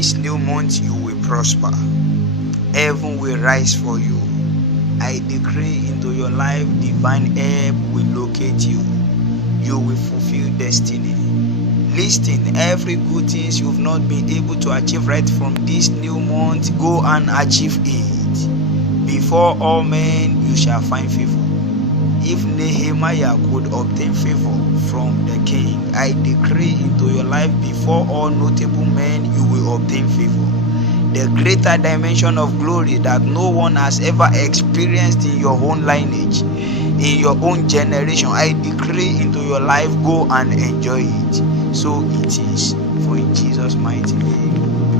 this new month you will prosper. Heaven will rise for you. I decree into your life divine help will locate you. You will fulfill destiny. Listen, every good things you've not been able to achieve right from this new month, go and achieve it. Before all men, you shall find favor. If Nehemiah could obtain favor from the king, I decree into your life before all notable men, you will obtain favor. The greater dimension of glory that no one has ever experienced in your own lineage, in your own generation, I decree into your life, go and enjoy it. So it is, for in Jesus' mighty name.